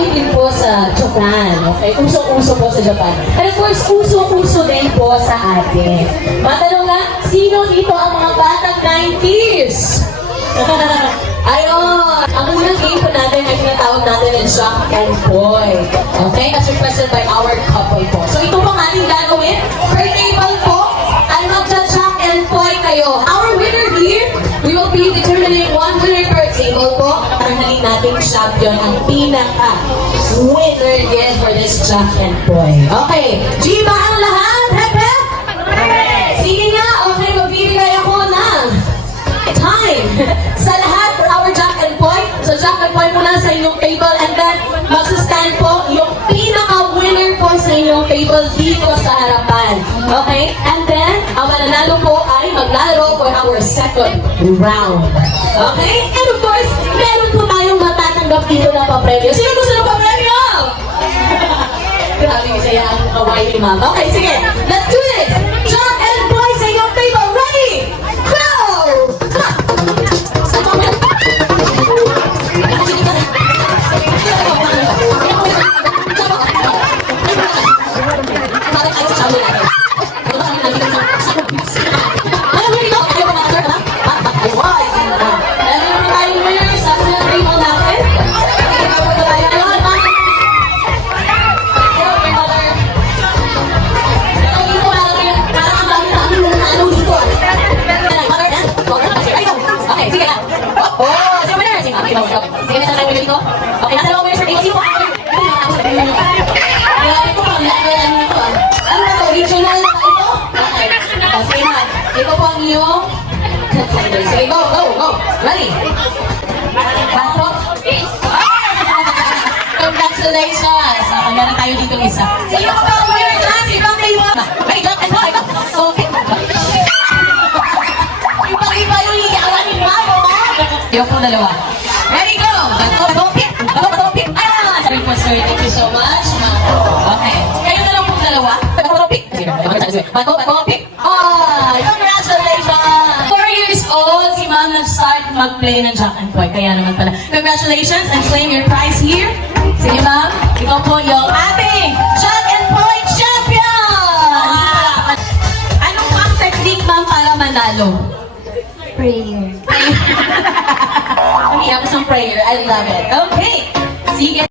marami din po sa Japan. Okay? Usong-uso po sa Japan. And of course, usong-uso din po sa atin. Matanong nga, sino dito ang mga batang 90s? Ayun! Ang unang game po natin ay tinatawag natin ng Shock and Boy. Okay? As requested by our couple po. So ito pong ating gagawin. Per table po, ay magja-Shock and Boy kayo. Our winner here, we will be determining one winner per table po. Tarhalin natin champion ang pinaka-winner din for this Shock and Boy. Okay. G ba ang lahat? Hepe? Sige nga. Okay, magbibigay ako ng time sa lahat for our Jack and Boy. So Jack and Boy muna sa inyong table and then magsastand po yung pinaka-winner po sa inyong table dito sa harapan. Okay? And then, ang mananalo po ay maglaro for our second round. Okay? And of course, meron po tayong matatanggap dito na pa-premyo. Sino gusto ng pa-premyo? Grabe saya ang kawaii ni Ma'am. Okay, sige. Let's do this! Jack and Boy sa inyong table. Ready? Go! Sige, nasa tayo dito. Okay, nasa lang winners for AC po. Grabe ko pang lahat ng ito. Ano ba ito? Regional na ba ito? Okay. Sige na. Ito po ang iyong... Sige, go, go, go. Ready? Bato. Congratulations. Meron tayo dito isa. Sino ka ba ang winner dyan? Sino ang kayo? Wait, look, and look. Okay. Iba yung iyawanin mo. Yung po dalawa. Ready, go! Bato, pick! Bato, pick! Ah! Sorry po, sir. Thank you so much. Okay. Kayo na lang po dalawa. Bato, pick! Bato, pick! Ah! Congratulations! 4 years old, si Ma'am nag-start mag-play ng Jack and Boy. Kaya naman pala. Congratulations and claim your prize here. Sige, Ma'am. Ikaw po yung ating Jack and Boy champion! Anong pang technique, Ma'am, para manalo? Prayer. Umiyak sa prayer. I love it. Okay. Sige.